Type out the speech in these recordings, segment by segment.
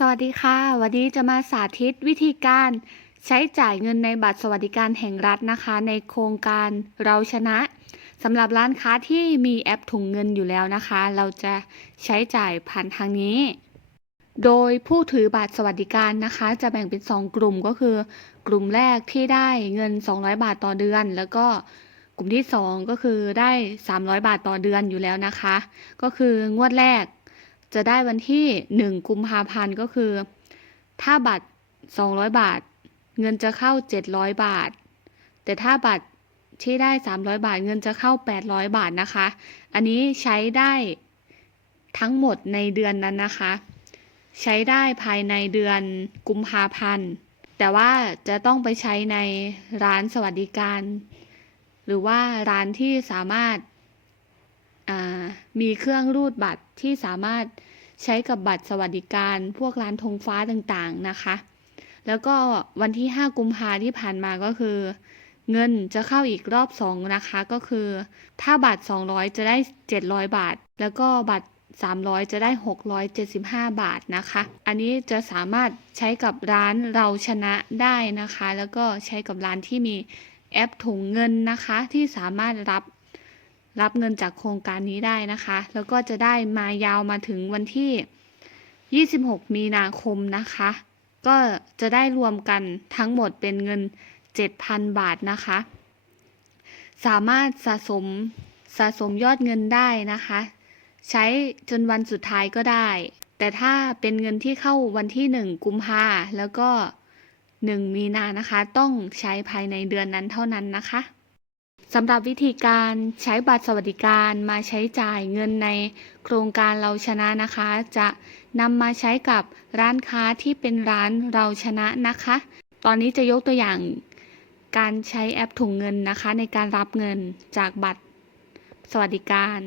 สวัสดีค่ะ วันนี้จะมาสาธิตวิธีการใช้จ่ายเงินในบัตรสวัสดิการแห่งรัฐนะคะ ในโครงการเราชนะสำหรับร้านค้าที่มีแอปถุงเงินอยู่แล้วนะคะ เราจะใช้จ่ายผ่านทางนี้ โดยผู้ถือบัตรสวัสดิการนะคะ จะแบ่งเป็น 2 กลุ่มก็คือ กลุ่มแรกที่ได้เงิน 200 บาทต่อเดือน แล้วก็กลุ่มที่ 2 ก็คือได้ 300 บาทต่อเดือนอยู่แล้วนะคะ ก็คืองวดแรก จะได้วันที่ 1 กุมภาพันธ์ก็คือ ถ้าบัตร 200 บาท เงินจะเข้า 700 บาท แต่ถ้าบัตรที่ได้ 300 บาท เงินจะเข้า 800 บาทนะคะ อันนี้ใช้ได้ทั้งหมดในเดือนนั้นนะคะ ใช้ได้ภายในเดือนกุมภาพันธ์ แต่ว่าจะต้องไปใช้ในร้านสวัสดิการ หรือว่าร้านที่สามารถามีเครื่องรูดบัตรที่สามารถ ใช้กับบัตรสวัสดิการพวกร้านธงฟ้าต่างๆนะคะ แล้วก็วันที่ 5 กุมภาที่ผ่านมาก็คือ เงินจะเข้าอีกรอบ2นะคะก็คือ ถ้าบัตร 200 จะได้ 700 บาท แล้วก็บัตร 300 จะได้ 675 บาทนะคะ อันนี้จะสามารถใช้กับร้านเราชนะได้นะคะ แล้วก็ใช้กับร้านที่มีแอปถุงเงินนะคะที่สามารถรับ รับเงินจากโครงการนี้ได้นะคะ แล้วก็จะได้มายาวมาถึงวันที่ 26 มีนาคมนะคะ ก็จะได้รวมกันทั้งหมดเป็นเงิน 7,000 บาทนะคะ สามารถสะสมสะสมยอดเงินได้นะคะ ใช้จนวันสุดท้ายก็ได้ แต่ถ้าเป็นเงินที่เข้าวันที่ 1 กุมภาแล้วก็ 1 มีนานะคะ ต้องใช้ภายในเดือนนั้นเท่านั้นนะคะ สำหรับวิธีการใช้บัตรสวัสดิการมาใช้จ่ายเงินในโครงการเราชนะนะคะ จะนำมาใช้กับร้านค้าที่เป็นร้านเราชนะนะคะ ตอนนี้จะยกตัวอย่างการใช้แอปถุงเงินนะคะ ในการรับเงินจากบัตรสวัสดิการ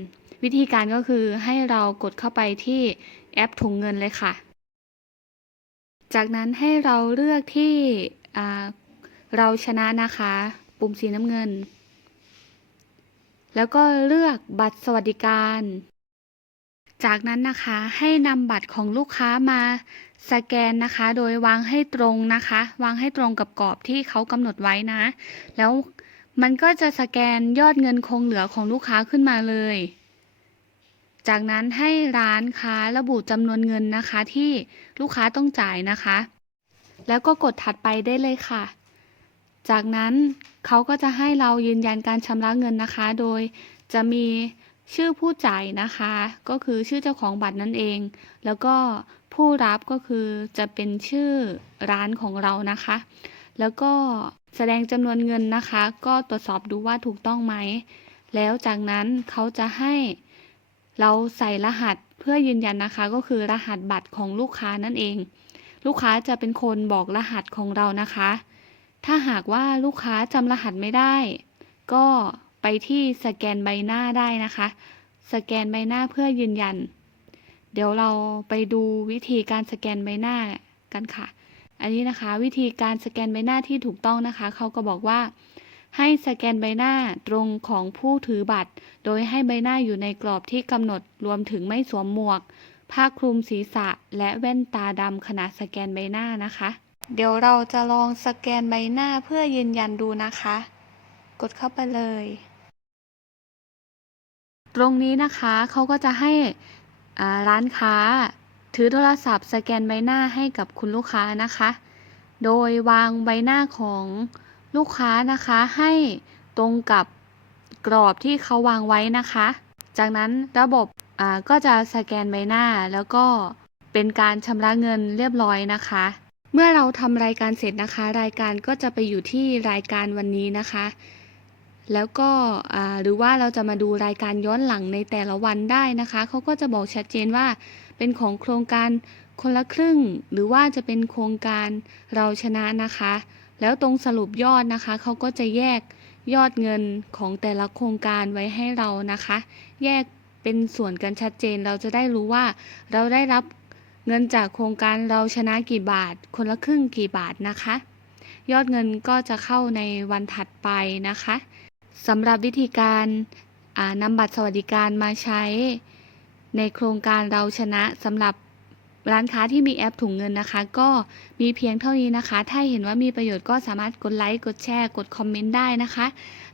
วิธีการก็คือให้เรากดเข้าไปที่แอปถุงเงินเลยค่ะ จากนั้นให้เราเลือกที่เราชนะนะคะ ปุ่มสีน้ำเงิน แล้วก็เลือกบัตรสวัสดิการ จากนั้นนะคะให้นำบัตรของลูกค้ามาสแกนนะคะ โดยวางให้ตรงนะคะ วางให้ตรงกับกรอบที่เขากำหนดไว้นะ แล้วมันก็จะสแกนยอดเงินคงเหลือของลูกค้าขึ้นมาเลย จากนั้นให้ร้านค้าระบุจำนวนเงินนะคะที่ลูกค้าต้องจ่ายนะคะ แล้วก็กดถัดไปได้เลยค่ะ จากนั้นเขาก็จะให้เรายืนยันการชำระเงินนะคะ โดยจะมีชื่อผู้จ่ายนะคะ ก็คือชื่อเจ้าของบัตรนั่นเอง แล้วก็ผู้รับก็คือจะเป็นชื่อร้านของเรานะคะ แล้วก็แสดงจำนวนเงินนะคะ ก็ตรวจสอบดูว่าถูกต้องไหม แล้วจากนั้นเขาจะให้เราใส่รหัสเพื่อยืนยันนะคะ ก็คือรหัสบัตรของลูกค้านั่นเอง ลูกค้าจะเป็นคนบอกรหัสของเรานะคะ ถ้าหากว่าลูกค้าจำรหัสไม่ได้ ก็ไปที่สแกนใบหน้าได้นะคะ สแกนใบหน้าเพื่อยืนยัน เดี๋ยวเราไปดูวิธีการสแกนใบหน้ากันค่ะ อันนี้นะคะวิธีการสแกนใบหน้าที่ถูกต้องนะคะ เขาก็บอกว่า ให้สแกนใบหน้าตรงของผู้ถือบัตร โดยให้ใบหน้าอยู่ในกรอบที่กำหนดรวมถึงไม่สวมหมวก ผ้าคลุมศีรษะ และแว่นตาดำขณะสแกนใบหน้านะคะ เดี๋ยวเราจะลองสแกนใบหน้าเพื่อยืนยันดูนะคะ กดเข้าไปเลย ตรงนี้นะคะเขาก็จะให้ร้านค้า ถือโทรศัพท์สแกนใบหน้าให้กับคุณลูกค้านะคะ โดยวางใบหน้าของลูกค้านะคะให้ตรงกับกรอบที่เขาวางไว้นะคะ จากนั้นระบบก็จะสแกนใบหน้าแล้วก็เป็นการชำระเงินเรียบร้อยนะคะ เมื่อเราทำรายการเสร็จนะคะ รายการก็จะไปอยู่ที่รายการวันนี้นะคะ แล้วก็หรือว่าเราจะมาดูรายการย้อนหลังในแต่ละวันได้นะคะเขาก็จะบอกชัดเจนว่า เป็นของโครงการคนละครึ่ง หรือว่าจะเป็นโครงการเราชนะนะคะ แล้วตรงสรุปยอดนะคะเขาก็จะแยกยอดเงินของแต่ละโครงการไว้ให้เรานะคะ แยกเป็นส่วนกันชัดเจนเราจะได้รู้ว่าเราได้รับ เงินจากโครงการเราชนะกี่บาท คนละครึ่งกี่บาทนะคะ ยอดเงินก็จะเข้าในวันถัดไปนะคะสำหรับวิธีการนำบัตรสวัสดิการมาใช้ ในโครงการเราชนะสำหรับร้านค้าที่มีแอปถุงเงินนะคะ ก็มีเพียงเท่านี้นะคะ ถ้าเห็นว่ามีประโยชน์ก็สามารถกดไลค์ กดแชร์ กดคอมเมนต์ได้นะคะ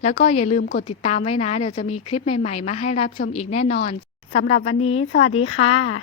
แล้วก็อย่าลืมกดติดตามไว้นะ เดี๋ยวจะมีคลิปใหม่ๆ มาให้รับชมอีกแน่นอนสำหรับวันนี้ สวัสดีค่ะ